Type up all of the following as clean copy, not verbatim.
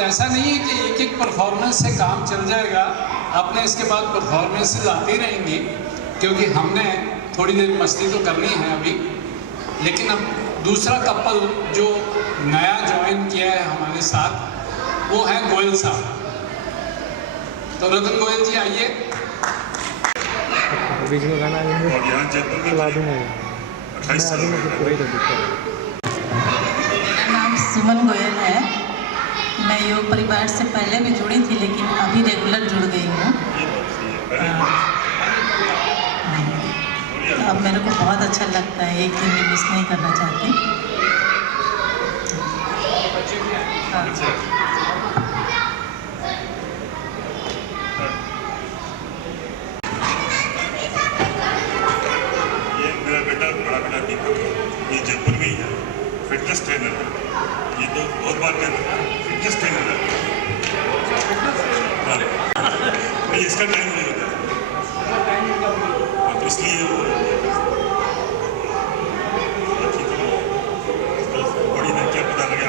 और ऐसा नहीं है कि एक एक परफॉर्मेंस से काम चल जाएगा, अपने इसके बाद परफॉर्मेंसेस आती रहेंगी, क्योंकि हमने थोड़ी देर मस्ती तो करनी है अभी। लेकिन अब दूसरा कपल जो नया ज्वाइन किया है हमारे साथ, वो है गोयल साहब। तो रतन गोयल जी आइए। बीच में गाना मेरा नाम सुमन गोयल है। मैं योग परिवार से पहले भी जुड़ी थी, लेकिन अभी रेगुलर जुड़ गई हूँ। अब मेरे को बहुत अच्छा लगता है, एक दिन भी मिस नहीं करना चाहती। ये मेरा बेटा, बड़ा बेटा दीपक, ये जयपुर में ही है, फिटनेस ट्रेनर है। ये तो बहुत बार कहता है फिटनेस ट्रेनर है। नहीं, इसका टाइम नहीं होता, तो इसलिए बड़ी ना क्या पता लगा।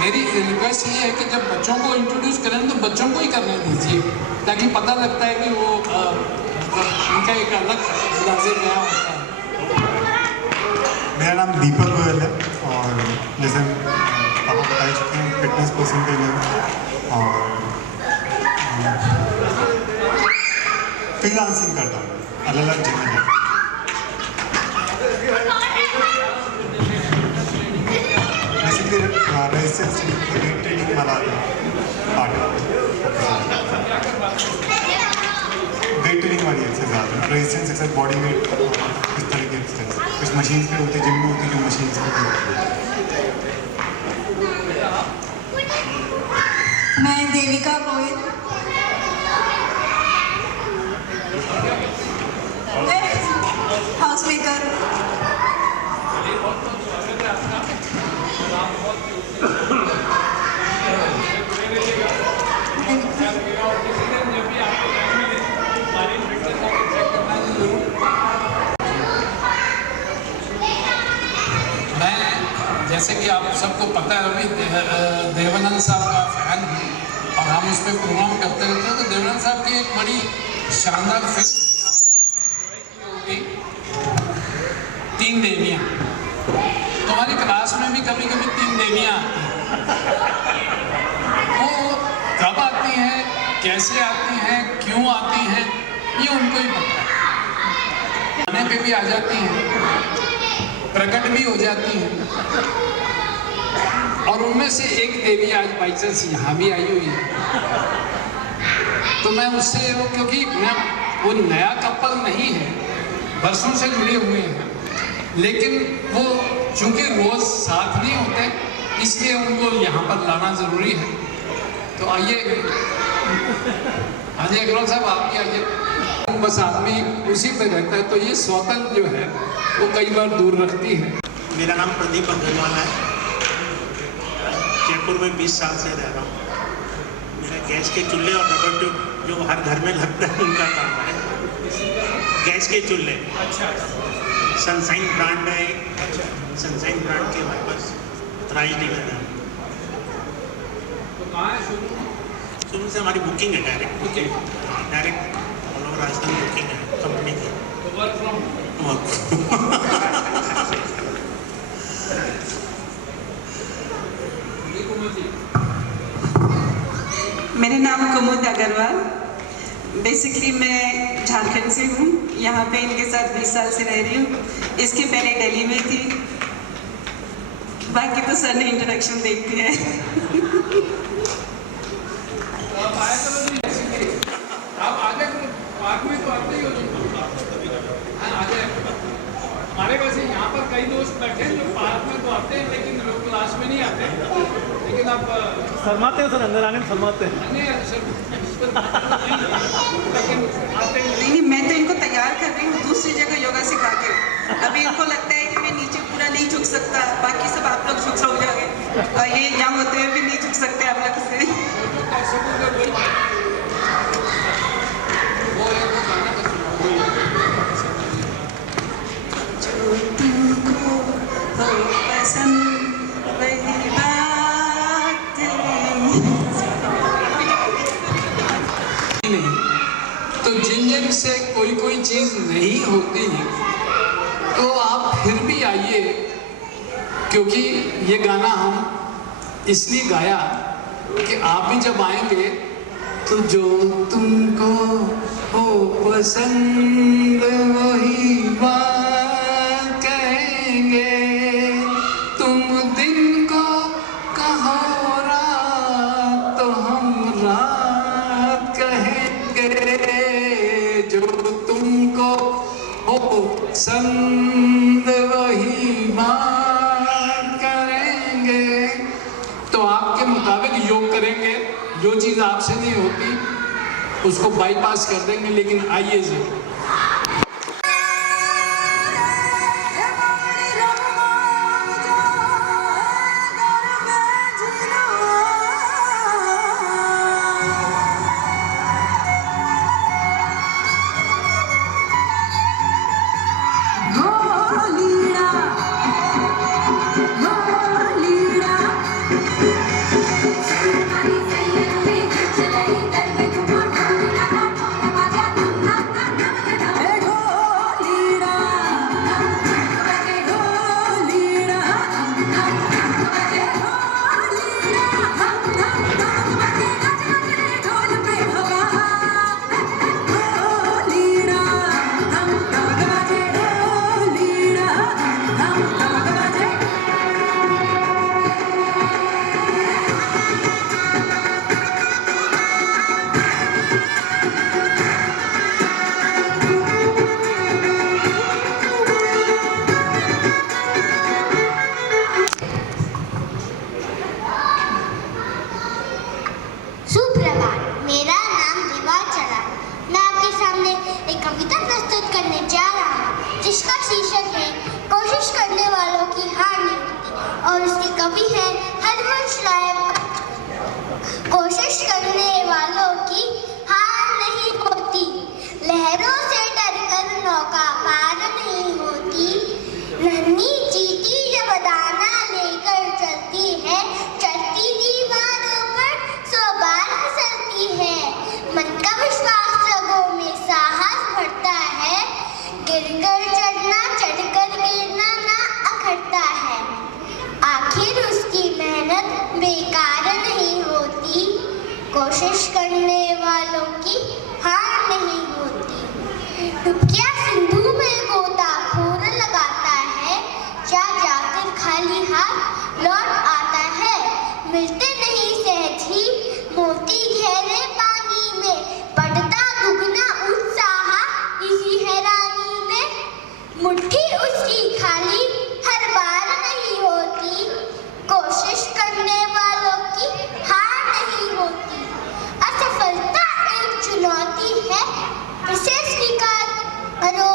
मेरी रिक्वेस्ट ये है कि जब बच्चों को इंट्रोड्यूस करें तो बच्चों को ही करने दीजिए, ताकि पता लगता है कि वो उनका एक अलग अंदाज़े नया होता है। मेरा नाम दीपक गोयल है और जैसे आपको बता चुके हैं फिटनेस पर्सन के लिए, और फ्रीलांसिंग करता हूँ अलग अलग जगह में। बेसिकली रेजिस्टेंस ट्रेनिंग वाला पार्ट है, वेट ट्रेनिंग वाली exercise, resistance exercise, body weight, इस तरह की एक्सरसाइज। कुछ मशीन्स पे होती है, जिम में होती है जो मशीन्स पे होती है। मैं देविका गोयल, हाउस मेकर। जैसे कि आप सबको पता है, अभी देवानंद साहब का फैन हूँ और हम उस पर प्रोग्राम करते रहते हैं। तो देवानंद साहब की एक बड़ी शानदार फिल्म होगी, 3 देवियाँ। तुम्हारी क्लास में भी कभी कभी 3 देवियाँ आती हैं। वो कब आती हैं, कैसे आती हैं, क्यों आती हैं, ये उनको ही पता है। खाने पे भी आ जाती हैं, प्रकट भी हो जाती हैं, और उनमें से एक देवी आज बाई चांस यहाँ भी आई हुई है। तो मैं उससे वो, क्योंकि वो नया कपल नहीं है, बरसों से जुड़े हुए हैं, लेकिन वो चूंकि रोज साथ नहीं होते, इसलिए उनको यहाँ पर लाना जरूरी है। तो आइए अग्रवाल साहब, आप भी आइए। बस आदमी उसी पे रहता है, तो ये स्वतन जो है वो कई बार दूर रखती है। मेरा नाम प्रदीप अग्रवाल है, जयपुर में 20 साल से रह रहा हूँ। मेरा गैस के चूल्हे और रबर ट्यूब जो हर घर में लगता है, उनका काम है। गैस के चूल्हे, सनसाइन ब्रांड है, सनसाइन ब्रांड के हमारे पास ऑथराइज्ड डीलर है। तो कहाँ है शुरू से हमारी बुकिंग है, direct all over Rajasthan booking है कंपनी की। वर्क फ्रॉम मेरा नाम कुमुद अग्रवाल। बेसिकली मैं झारखंड से हूँ, यहाँ पे इनके साथ 20 साल से रह रही हूँ। इसके पहले दिल्ली में थी। बाकी तो सर ने इंट्रोडक्शन देख दिया है। आप आगे पार्क में तो आते ही हो, हमारे वैसे यहाँ पर कई दोस्त बैठे हैं जो पार्क में तो आते हैं, लेकिन लोग क्लास में नहीं आते। लेकिन आप शर्माते हैं सर, अंदर आने में शर्माते हैं। नहीं, मैं तो इनको तैयार कर रही हूँ दूसरी जगह योगा सिखा के। अभी इनको लगता है कि मैं नीचे पूरा नहीं झुक सकता, बाकी सब आप लोग झुक जाओगे, और ये यंग होते हुए भी नहीं झुक सकते आप लोग से। पसंद वही बात तेरी नहीं होती तो आप फिर भी आइए, क्योंकि ये गाना हम इसलिए गाया कि आप भी जब आएंगे तो जो तुमको हो पसंद वही बात कहेंगे, तुम दिन को कहो रात तो हम रात कहेंगे, जो तुमको हो पसंद वही बात करेंगे। तो आपके मुताबिक योग करेंगे, जो चीज़ आपसे नहीं होती उसको बाईपास कर देंगे, लेकिन आइए जरूर। कोशिश करने वालों की हार नहीं होती। डुबकिया सिंधु में गोताखोर लगाता है, जा जाकर खाली हाथ लौट आता है। मिलते नहीं सहज ही मोती गहरे पानी में, बढ़ता दुगना उत्साह इसी हैरानी में। मुट्ठी उसकी खाली हर बार नहीं होती, कोशिश करने वालों की हार नहीं होती। असफलता एक चुनौती है, इसे स्वीकार करो।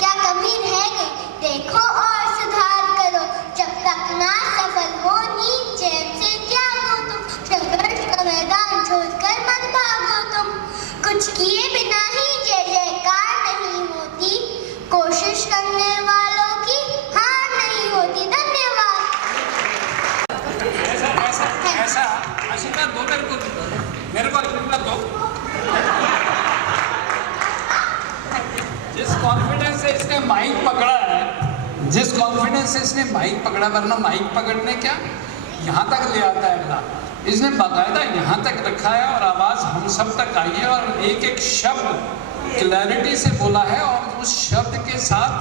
क्या कमी रह गई देखो और सुधार करो। जब तक ना सफल हो नींद चैन से त्यागो तुम, संघर्ष का मैदान छोड़कर मत भागो तुम। कुछ किए बिना ही जय जयकार नहीं होती, कोशिश करने वालों की हार नहीं होती। धन्यवाद। ऐसा आशीर्वाद दो मेरे को आशीर्वाद दो। जिस कॉन्फिडेंस से इसने माइक पकड़ा है, जिस कॉन्फिडेंस से इसने माइक पकड़ा, वरना माइक पकड़ने क्या यहाँ तक ले आता है अगला, इसने बाकायदा यहाँ तक रखा है और आवाज़ हम सब तक आई है और एक एक शब्द क्लैरिटी से बोला है और उस शब्द के साथ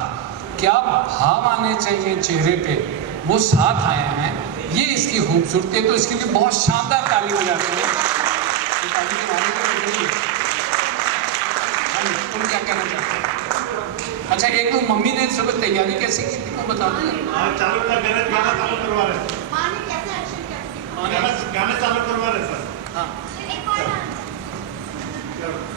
क्या भाव आने चाहिए चेहरे पे वो साथ आए हैं। ये इसकी खूबसूरती है, तो इसके लिए बहुत शानदार ताली हो जाती है। ताली के माने तो तुम क्या कहना चाहते हो? अच्छा, एक तो मम्मी ने सुबह तैयारी कैसे की थी वो बता दो। चालू कर दे रहे, गाना चालू करवा रहे हैं, गाना चालू करवा रहे सर। हाँ, Thank you.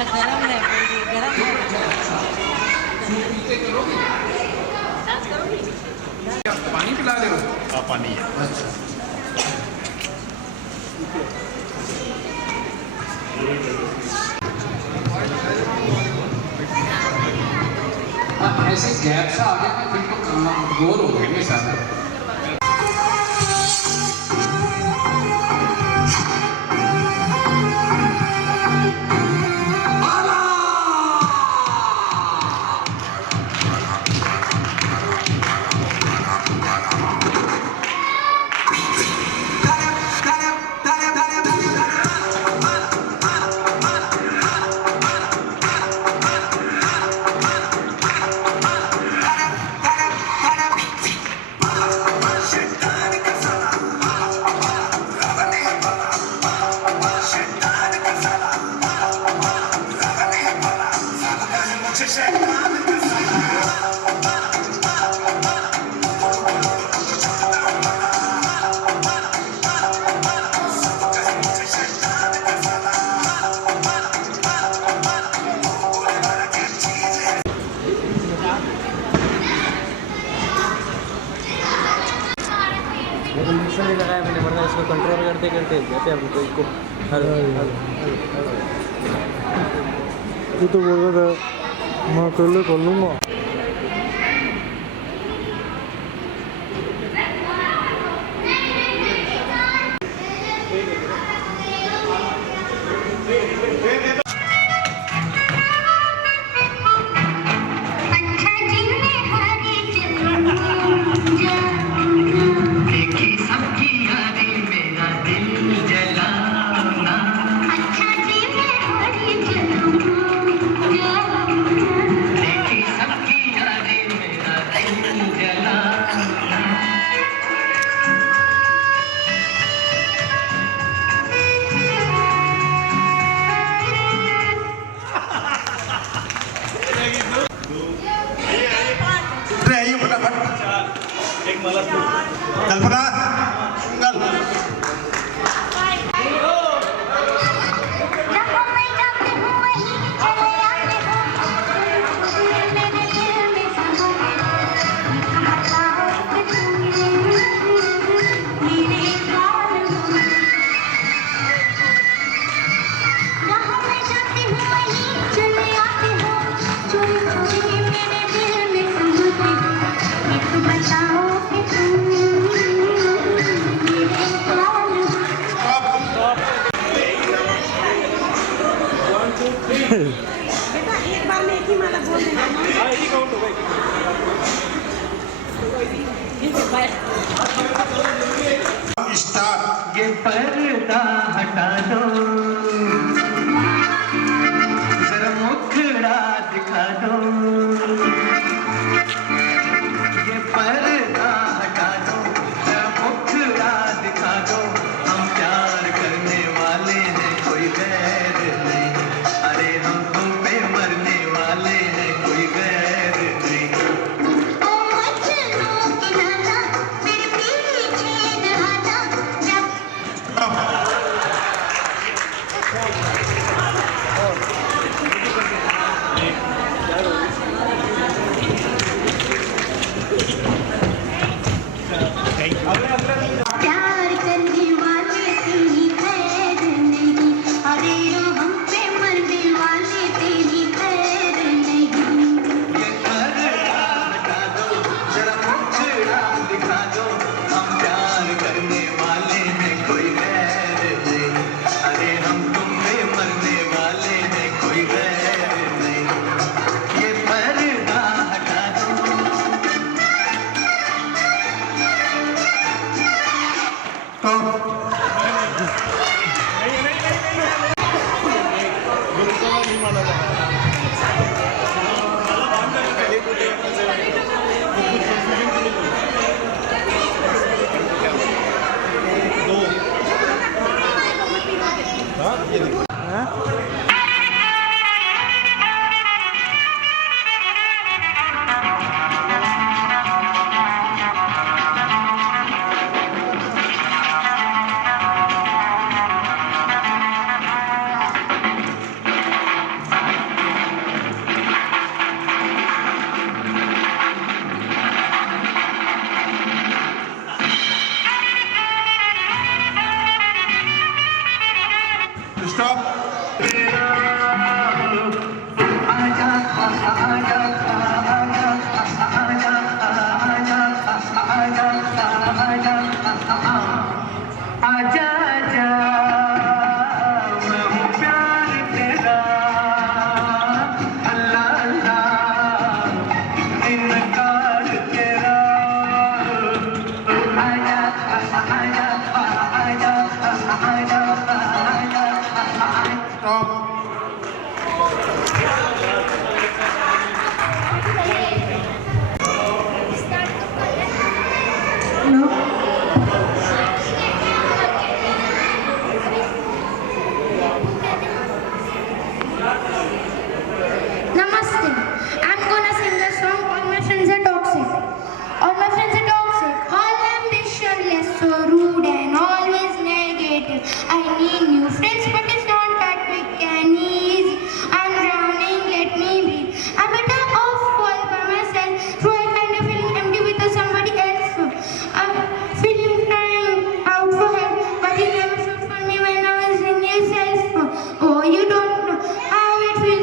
अच्छा गरम है, बोलिए गरम है। पानी पिला रहे हो? हाँ पानी है। अच्छा। ऐसे गैप से आगे में फिर तो गोल हो गए सारे। इंजेक्शन नहीं लगाया मैंने, वरना इसको कंट्रोल करते करते जाते हम कोई को। तू तो बोल रहा था मैं अकेले कर लूँगा। कल्पना बेटा एक बार में एक ही माला बोल देना। हाँ यही काउंट हो भाई। स्टार्ट। ये पर्दा हटा दो, जरा मुखड़ा दिखा दो। ये पर्दा हटा दो, जरा मुखड़ा दिखा दो। हम प्यार करने वाले हैं, कोई गैर नहीं। अरे हम तुम पे मरने वाले हैं, कोई गैर नहीं।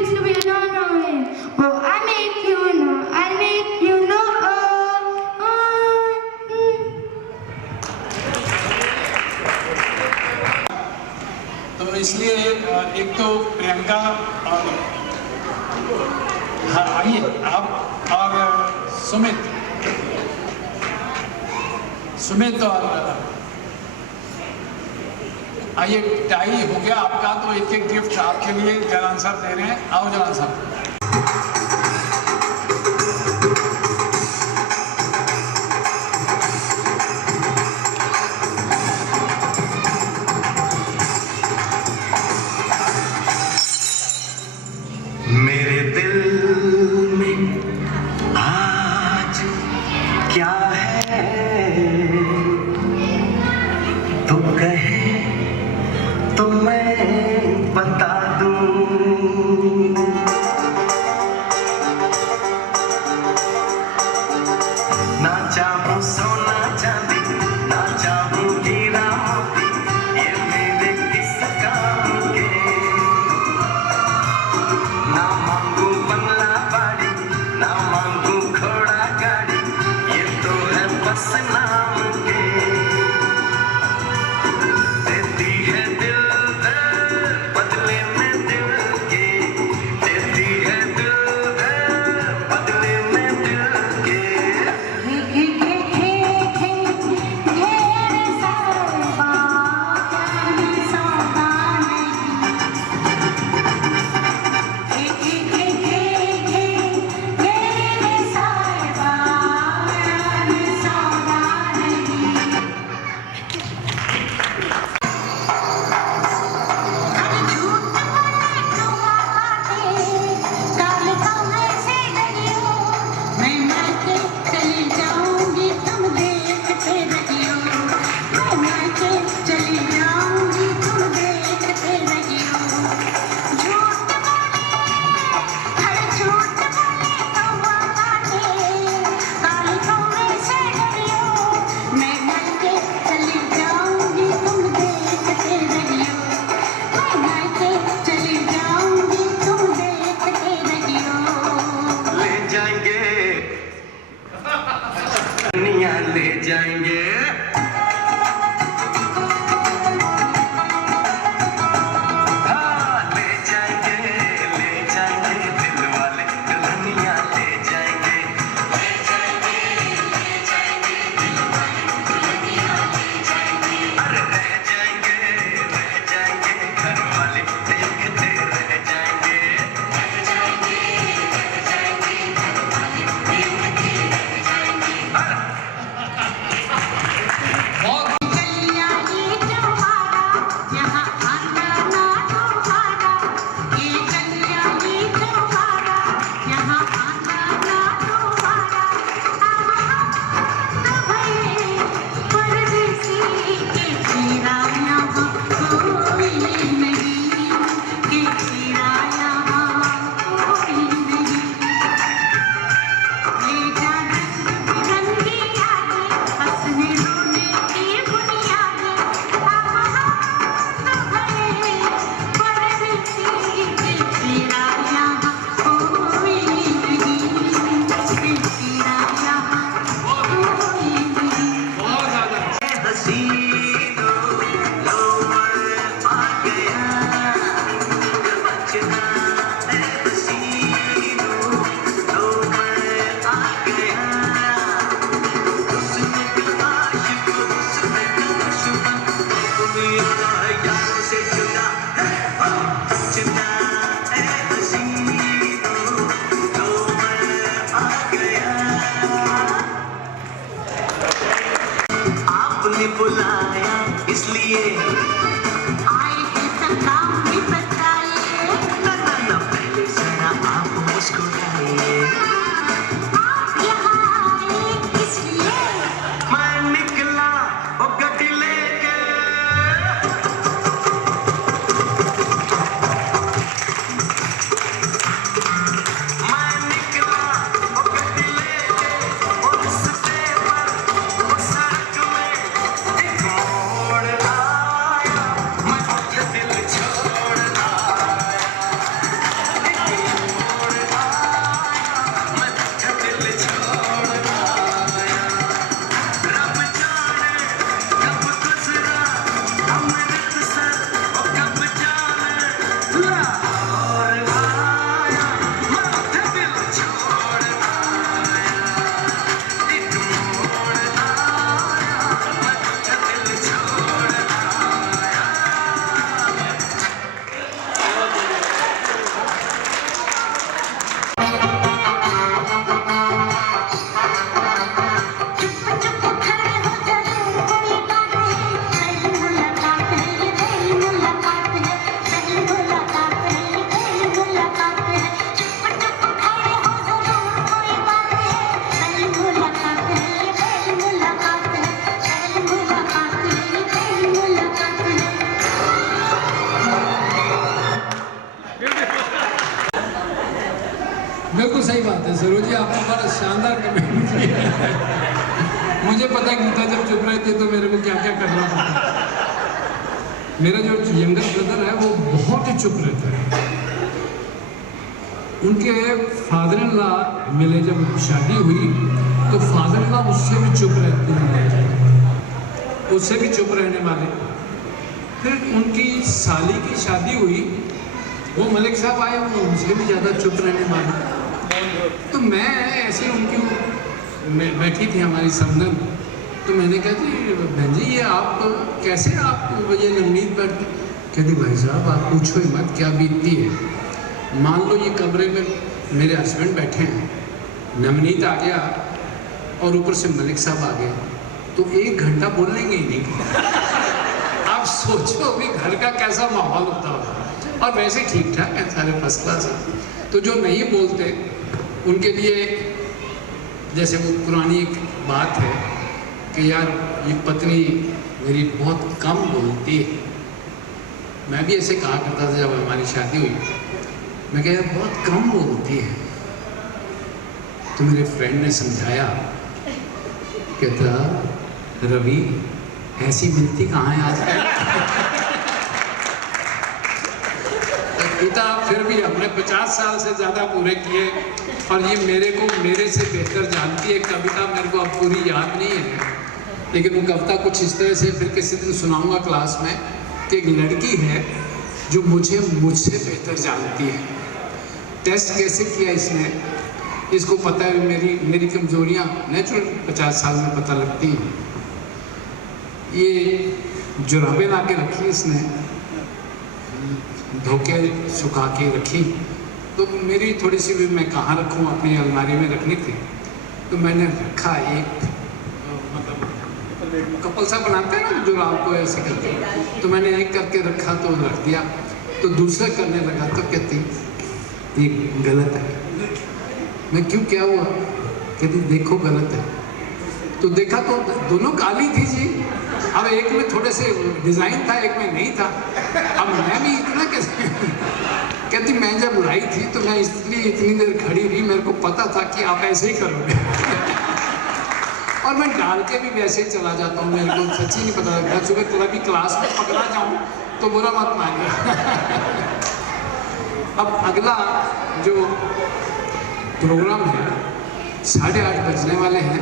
to be an honor. Well, I make you know, I make you know. तो इसलिए एक तो प्रियंका और हाँ आइए आप और सुमित और आइए टाई हो गया आपका, तो एक एक गिफ्ट आपके लिए जलान साहब दे रहे हैं। आओ जलान साहब। मेरे दिल में आज क्या है तू कहे तो मैं बता दूं। ना चाहूं सोना चांदी, ना चाहूं हीरा मोती, ये मेरे किस काम के। ना मांगू बिल्कुल सही बात है सरोज जी, आपने बड़ा शानदार कमेंट किया। मुझे पता है गीता जब चुप रहती है तो मेरे को क्या क्या करना पड़ता है। मेरा जो यंगर ब्रदर है वो बहुत ही चुप रहता है। उनके फादर इन लॉ मिले, जब शादी हुई तो फादर इन लॉ उससे भी चुप रहते हैं, उससे भी चुप रहने वाले। फिर उनकी साली की शादी हुई, वो मलिक साहब आए, वो उनसे भी ज़्यादा चुप रहने वाले। तो मैं ऐसे उनकी बैठी थी हमारी समदन, तो मैंने कहा जी बहन जी ये आप कैसे आप ये नवनीत बैठ, कहती भाई साहब आप पूछो ही मत क्या बीतती है। मान लो ये कमरे में मेरे हस्बैंड बैठे हैं, नवनीत आ गया और ऊपर से मलिक साहब आ गए, तो 1 घंटा बोलेंगे ही नहीं। आप सोचो भी घर का कैसा माहौल होता होगा। और वैसे ठीक ठाक है, सारे फर्स्ट क्लास है। तो जो नहीं बोलते उनके लिए, जैसे वो पुरानी एक बात है कि यार ये पत्नी मेरी बहुत कम बोलती है। मैं भी ऐसे कहा करता था जब हमारी शादी हुई, मैं कह यार बहुत कम बोलती है। तो मेरे फ्रेंड ने समझाया, कहता रवि ऐसी मिलती कहाँ है आजकल। पिता फिर भी अपने 50 साल से ज़्यादा पूरे किए, और ये मेरे से बेहतर जानती है। कविता मेरे को अब पूरी याद नहीं है, लेकिन वो कविता कुछ इस तरह से फिर किसी दिन सुनाऊंगा क्लास में, कि एक लड़की है जो मुझसे बेहतर जानती है। टेस्ट कैसे किया इसने, इसको पता है मेरी कमजोरियाँ नेचुरल 50 साल में पता लगती हैं। ये जुराबें ला के रखी इसने, धोके सुखा के रखी, तो मेरी थोड़ी सी भी मैं कहाँ रखूँ, अपनी अलमारी में रखनी थी। तो मैंने रखा एक, मतलब कपल सा बनाते हैं ना जुराब को ऐसे करके, तो मैंने एक करके रखा तो रख दिया। तो दूसरा करने लगा तो कहती ये गलत है। मैं क्यों, क्या हुआ? कहती देखो गलत है। तो देखा तो दोनों काली थी जी। अब एक में थोड़े से डिज़ाइन था, एक में नहीं था। अब मैं भी इतना कैसे कहती मैं जब लाई थी तो मैं इसलिए इतनी देर खड़ी रही, मेरे को पता था कि आप ऐसे ही करोगे। और मैं डाल के भी वैसे ही चला जाता हूँ, मेरे को सच्ची नहीं पता लगता। सुबह कभी क्लास में पकड़ा जाऊँ तो बुरा मत मानिए। अब अगला जो प्रोग्राम है 8:30 बजने वाले हैं,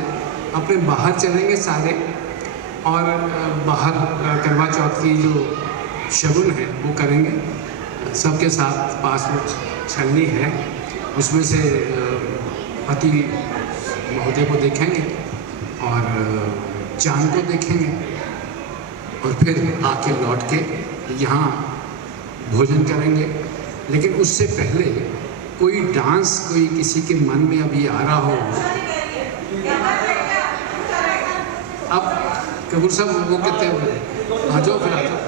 अपने बाहर चलेंगे सारे, और बाहर करवा चौथ की जो शगुन है वो करेंगे सबके साथ। 5 रोज छलनी है, उसमें से पति महोदय को देखेंगे और चांद को देखेंगे, और फिर आके लौट के यहाँ भोजन करेंगे। लेकिन उससे पहले कोई डांस, कोई किसी के मन में अभी आ रहा हो। अब कपूर साहब वो कहते हैं आ जाओ, फिर आ जाओ।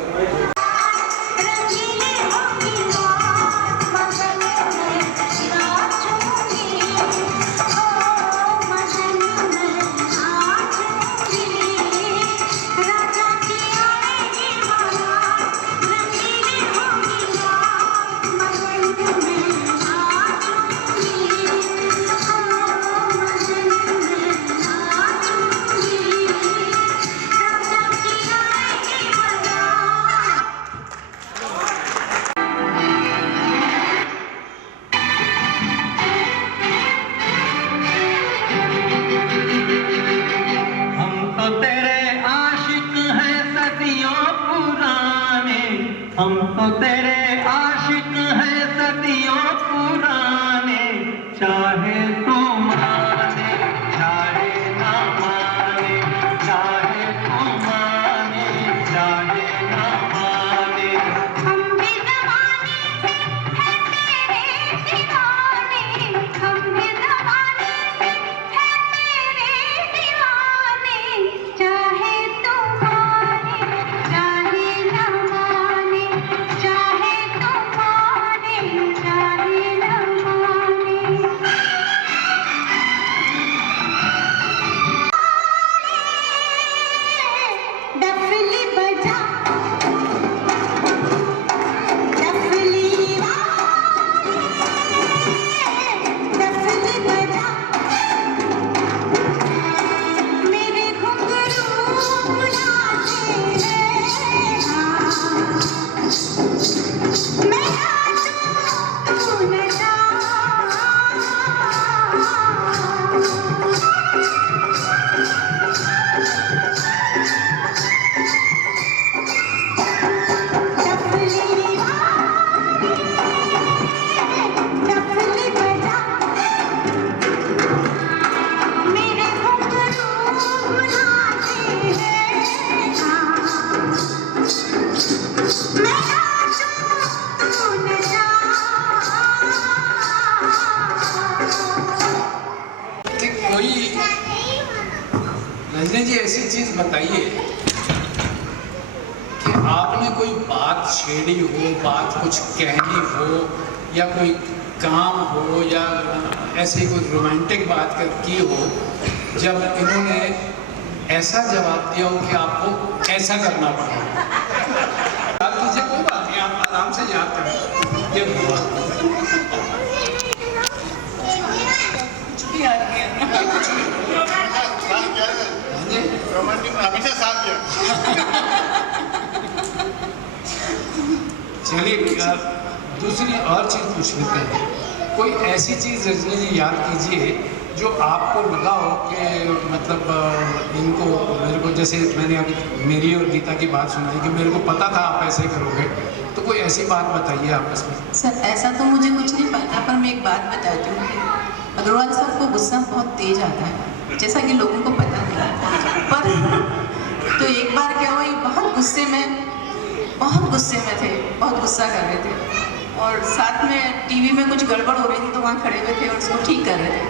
रजनी जी ऐसी चीज बताइए कि आपने कोई बात छेड़ी हो, बात कुछ कहनी हो, या कोई काम हो, या ऐसी कोई रोमांटिक बात की हो, जब इन्होंने ऐसा जवाब दिया हो कि आपको ऐसा करना पड़ा। याद कीजिए, कोई बात नहीं, आप आराम से याद करें। ये हुआ कुछ भी याद किया कुछ नहीं। रोमांटिक हमेशा साथ दिया। चलिए दूसरी और चीज पूछ लेते हैं। कोई ऐसी चीज रजनी जी याद कीजिए जो आपको लगा हो कि मतलब इनको, मेरे को, जैसे मैंने अभी मेरी और गीता की बात सुनी थी कि मेरे को पता था आप ऐसे करोगे, तो कोई ऐसी बात बताइए आपस में। सर ऐसा तो मुझे कुछ नहीं पता, पर मैं एक बात बताती हूँ कि अग्रवाल साहब को गुस्सा बहुत तेज आता है, जैसा कि लोगों को पता नहीं। पर तो एक बार क्या हुआ, ये बहुत गुस्से में थे, बहुत गुस्सा कर रहे थे, और साथ में टीवी में कुछ गड़बड़ हो रही थी तो वहाँ खड़े हुए थे और उसको ठीक कर रहे थे।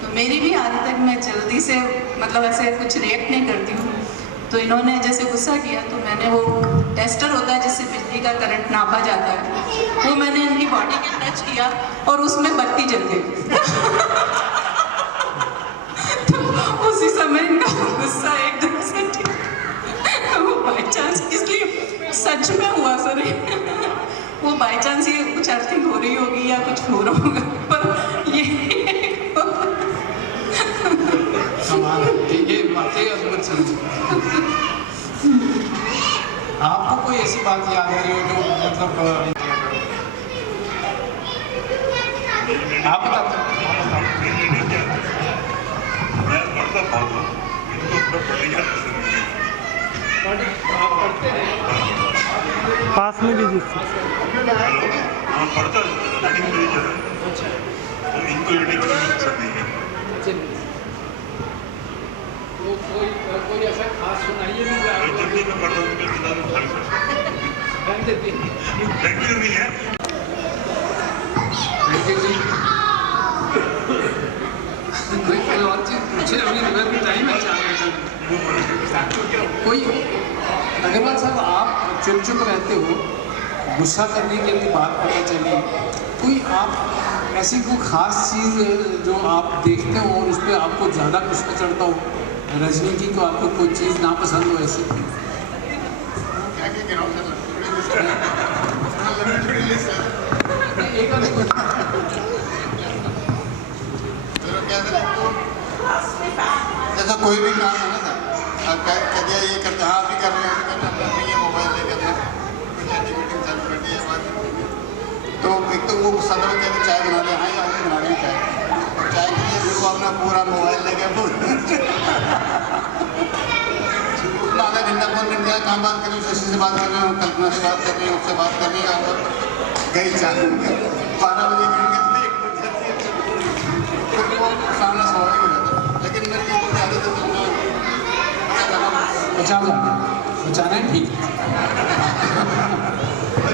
तो मेरी भी आदत है कि मैं जल्दी से मतलब ऐसे कुछ रिएक्ट नहीं करती हूँ। तो इन्होंने जैसे गुस्सा किया तो मैंने वो टेस्टर होता है जिससे बिजली का करंट नापा जाता है, वो मैंने इनकी बॉडी के टच किया और उसमें बत्ती जल गई। तो उसी समय इनका गुस्सा एकदम से वो बाई चांस, इसलिए सच में हुआ सर, वो बाई चांस ये कुछ अर्थिंग हो रही होगी या कुछ हो रहा होगा, पर ये वाकई अद्भुत चीज। आपको कोई ऐसी बात याद आ रही हो जो मतलब आप बताते? मैं पढ़ता बहुत हूँ, इनको उतना पढ़ने का पसंद नहीं है। पास में लीजिए। हेलो, हाँ पढ़ता रीडिंग मेरी जगह, तो इनको रीडिंग पसंद नहीं है। कोई ऐसा खास सुनाइए मुझे। जब भी मैं पढ़ता हूँ तो किताब उठा के पढ़ता हूँ। थैंक नहीं है। कोई और चीज पूछे, अभी टाइम है 4 मिनट। कोई अग्रवाल साहब, आप चुप रहते हो, गुस्सा करने के लिए बात पता चली, कोई आप ऐसी कोई खास चीज़ जो आप देखते हो और उस पर आपको ज़्यादा गुस्सा चढ़ता हो, रजनी जी को आपको कोई चीज़ ना पसंद हो ऐसी? जैसा कोई भी काम है ना सर, कह दिया ये करते, हाँ भी कर रहे हैं, ये मोबाइल लेकर मीटिंग चालू कर दी है बात, तो एक तो वो गुस्सा में कहते चाय बना ले, हाँ या बना रही चाय के लिए फिर वो अपना पूरा मोबाइल लेकर उतना आधा घंटा फोन कर दिया, काम बात कर रही हूँ, शशि से बात कर रही हूँ, कल्पना से बात कर रही हूँ, उससे बात कर रही हूँ, गई 12 बजे फिर वो सामना स्वाभाविक हो जाता है। लेकिन मेरी आदत बचाना है, ठीक है।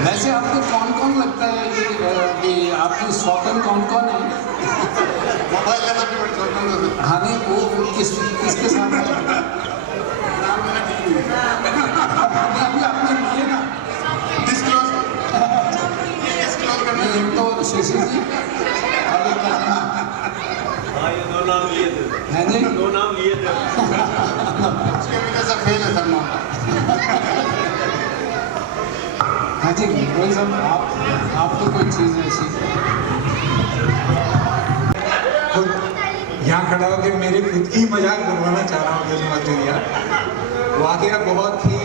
वैसे आपको कौन कौन लगता है कि आपकी शौकीन कौन कौन है? मोबाइल लेना भी बड़ी शौकीन होती है। हाँ नहीं, वो किसके साथ है? अभी आपने लिए ना डिस्क्लोज करना, एक तो शशि जी और एक कल्पना। हाँ, ये 2 नाम लिए थे। है जी, 2 नाम लिए थे। उसके बिना सब फेल है सर मामला। हाँ जी, कोई सब आपको कोई चीज़ ऐसी खुद यहाँ खड़ा होकर मेरे खुद की मजाक बनवाना चाह रहा हूँ जैसे मजदूरिया वाकया बहुत ही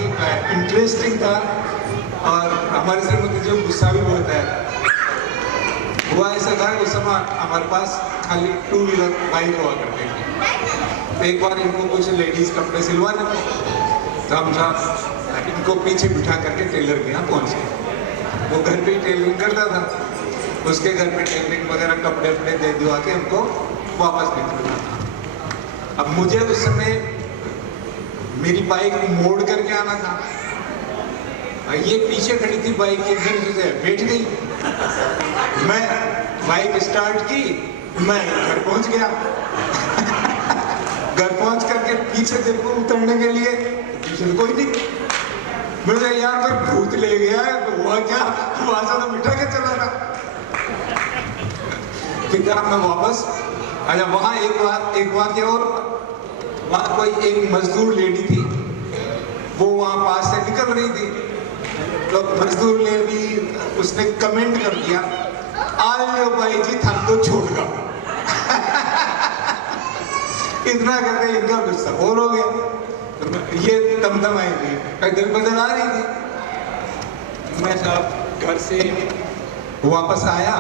इंटरेस्टिंग था, और हमारे सर में जो गुस्सा भी बहुत है। हुआ ऐसा था उस समय हमारे पास खाली 2 व्हीलर बाइक हुआ करते थे। एक बार इनको कुछ लेडीज कपड़े सिलवाने थे, तो हम साहब इनको पीछे बिठा करके टेलर के यहाँ पहुँचे। वो घर पे ही टेलरिंग करता था, उसके घर पे टेलरिंग वगैरह कपड़े वपड़े दे दिवा के हमको वापस निकलना था। अब मुझे उस समय मेरी बाइक मोड़ करके आना था, ये पीछे खड़ी थी बाइक के, फिर से बैठ गई। मैं बाइक स्टार्ट की, मैं घर पहुंच गया। घर पहुंच करके पीछे देखो उतरने के लिए, पीछे कोई नहीं। मुझे यार कोई भूत ले गया है, तो हुआ क्या, वहां से तो बिठा के चला था। फिर मैं वापस, अच्छा वहां एक वाक्य और, वहां कोई एक मजदूर लेडी थी, वो वहां पास से निकल रही थी, तो मजदूर लेडी उसने कमेंट कर दिया, आलो भाई जी थक तो छोड़ का। इतना करके इनका गुस्सा और हो गया। ये तमतम आई थी, पैदल पैदल आ रही थी। मैं साहब घर से वापस आया,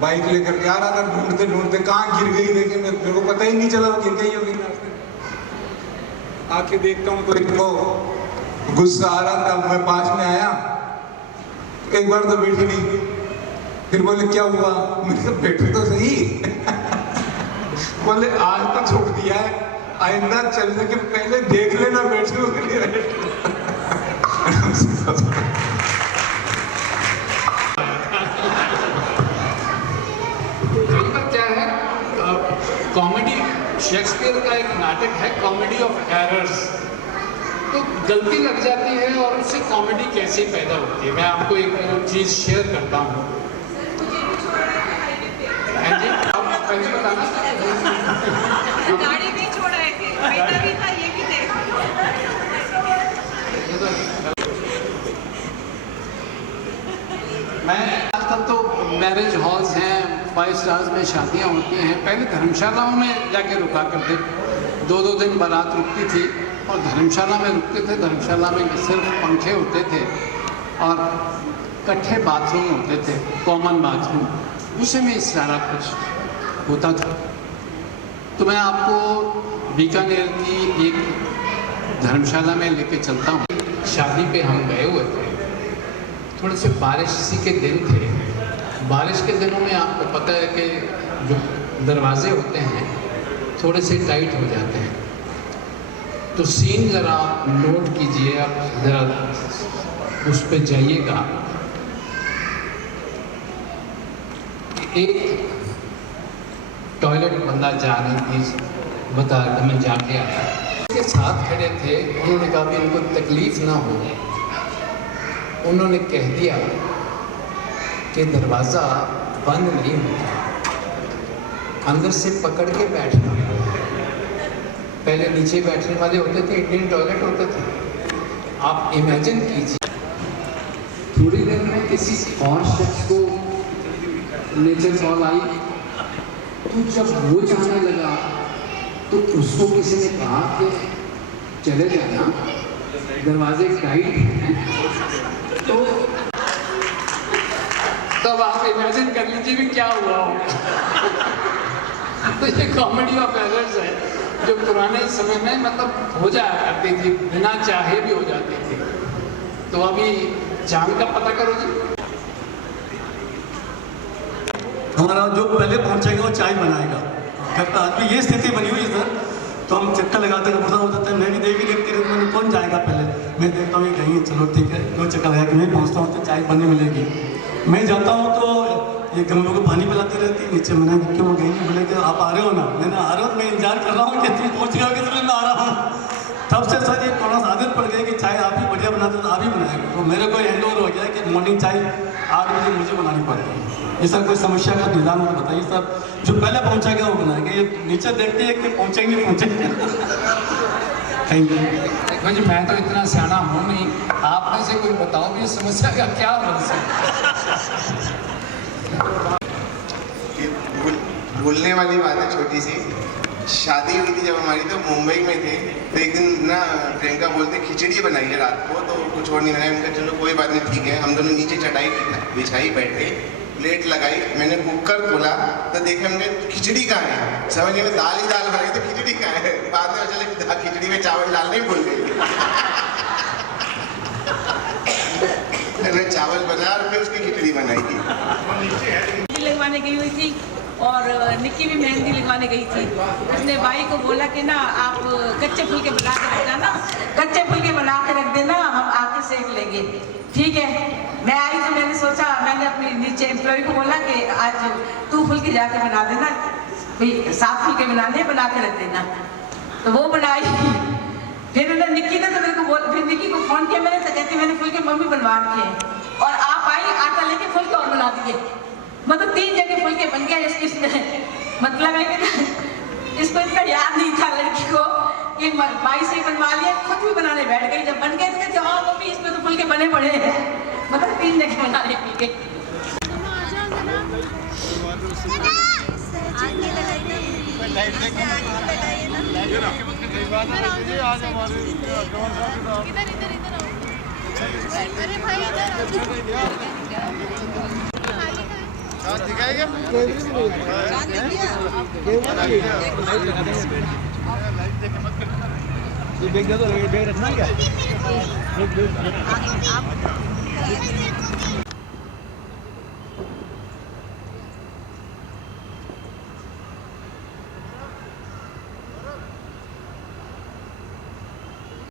बाइक लेकर के आ रहा था, ढूंढते ढूंढते कहाँ गिर गई, लेकिन मेरे को पता ही नहीं चला वो गिर गई होगी। आके देखता हूँ तो इनको गुस्सा आ रहा था। मैं पास में आया, एक बार तो बैठी नहीं, फिर बोले क्या हुआ, मैंने कहा बैठे तो सही। बोले आज तो छोड़ दिया है, आइंदा चलने के पहले देख लेना बैठे हो। क्या है, कॉमेडी, शेक्सपियर का एक नाटक है कॉमेडी ऑफ एरर्स, तो गलती लग जाती है और उससे कॉमेडी कैसे पैदा होती है। मैं आपको एक चीज शेयर करता हूँ। आप पहले बताना, गाड़ी नहीं छोड़ा है, बेटा भी था, ये भी थे। मैं आजकल तो मैरिज हॉल्स हैं, 5 स्टार्स में शादियां होती हैं, पहले धर्मशालाओं में जाके रुका करते, 2-2 दिन बारात रुकती थी और धर्मशाला में रुकते थे। धर्मशाला में सिर्फ पंखे होते थे और इकट्ठे बाथरूम होते थे, कॉमन बाथरूम, उसी में सारा कुछ होता था। तो मैं आपको बीकानेर की एक धर्मशाला में लेके चलता हूँ। शादी पे हम गए हुए थे, थोड़े से बारिश सी के दिन थे। बारिश के दिनों में आपको पता है कि जो दरवाजे होते हैं थोड़े से टाइट हो जाते हैं। तो सीन ज़रा नोट कीजिए, आप ज़रा उस पर जाइएगा। एक टॉयलेट बंदा जा रही थी, बता रहा मैं जाके आया, उसके साथ खड़े थे, उन्होंने कहा भी इनको तकलीफ ना हो, उन्होंने कह दिया कि दरवाज़ा बंद नहीं होता, अंदर से पकड़ के बैठना। पहले नीचे बैठने वाले होते थे, इंडियन टॉयलेट होते थे। आप इमेजिन कीजिए, थोड़ी देर में किसी और शख्स को नेचर कॉल आई, तो जब वो जाने लगा तो उसको किसी ने कहा कि चले जाना, दरवाजे टाइट हैं। तो तब आप इमेजिन कर लीजिए भी क्या हुआ होगा। तो ये कॉमेडी ऑफ एरर्स है जो पुराने समय में मतलब हो जाया करती थी, बिना चाहे भी हो जाती थी। तो अभी चांद का पता करो जी। हमारा जो पहले पहुंचेगा वो चाय बनाएगा। जब आज भी ये स्थिति बनी हुई है सर, तो हम चक्कर लगाते हैं, गुस्सा हो जाता है। मैं भी देखी देखती रहती हूँ, कौन जाएगा पहले, मैं देखता हूँ कहीं, चलो ठीक है, 2 चक्कर लगा के मैं पहुँचता हूँ तो चाय बनने मिलेगी। मैं जाता हूँ तो ये गमलों को पानी पिलाती रहती है नीचे। मैंने क्यों गई, बोले कि आप आ रहे हो ना, मैंने आ रहा हूँ, मैं इंतजार कर रहा हूँ कि तुम पहुँच गए, इसलिए मैं आ रहा हूँ। तब से सर ये थोड़ा सा आदत पड़ गई कि चाय आप ही बढ़िया बनाते तो आप ही बनाएंगे। तो मेरे को हैंड ओवर हो गया कि मॉर्निंग चाय 8 बजे मुझे बनानी पड़ती है। ये सर कोई समस्या का निदान हो तो बताइए सर, जो पहले पहुंचेगा वो बनाएगा। ये नीचे देखते हैं कि पहुंचेंगे पहुंचेंगे। Thank you. देखो जी, मैं तो इतना सियाना हूँ नहीं, आप में से कोई बताओ भी इस समस्या का क्या हल है। भूलने वाली बात है छोटी सी। शादी हुई थी जब हमारी, तो मुंबई में थे, तो एक दिन ना प्रियंका बोलते खिचड़ी बनाई है रात को, तो कुछ और नहीं बनाया। उनका चलो कोई बात नहीं, ठीक है। हम दोनों नीचे चटाई बिछाई, बैठे, प्लेट लगाई, मैंने कुकर खोला तो देखे हमने खिचड़ी कहाँ है, समझ में दाल ही दाल बनाई, तो खिचड़ी कहाँ है। बाद में चले खिचड़ी में चावल डालने भूल गए। मैंने चावल बनाया और फिर उसकी खिचड़ी बनाई थी। मेहंदी लगवाने गई हुई थी और निक्की भी मेहंदी लगवाने गई थी। उसने भाई को बोला कि ना आप कच्चे फुलके बना के रख देना, कच्चे फुलके बना के रख देना, हम आके सेक लेंगे। ठीक है। मैं आई तो मैंने सोचा, मैंने अपने नीचे एम्प्लॉय को बोला कि आज तू फुलके जाके बना देना, भाई 7 फुलके बनाने, बना के रख देना। तो वो बनाई। फिर उन्हें निक्की ने तो मेरे को फिर निक्की को फोन किया मैंने, तो कहती मैंने फुलके मम्मी बनवा रखे हैं, और आप आई आटा लेके फुलके और बना दिए। मतलब 3 जगह फुलके बन गया इसमें। मतलब है कि इसको इतना याद नहीं था लड़की को कि माई से बनवा लिया, खुद भी बनाने बैठ गई। जब बन गए तो कहते हाँ मम्मी इसमें तो फुलके बने पड़े हैं। मतलब 3 जगह बनाने फुलके। अरे भाई ये बैग दे दो, बैग रखना क्या?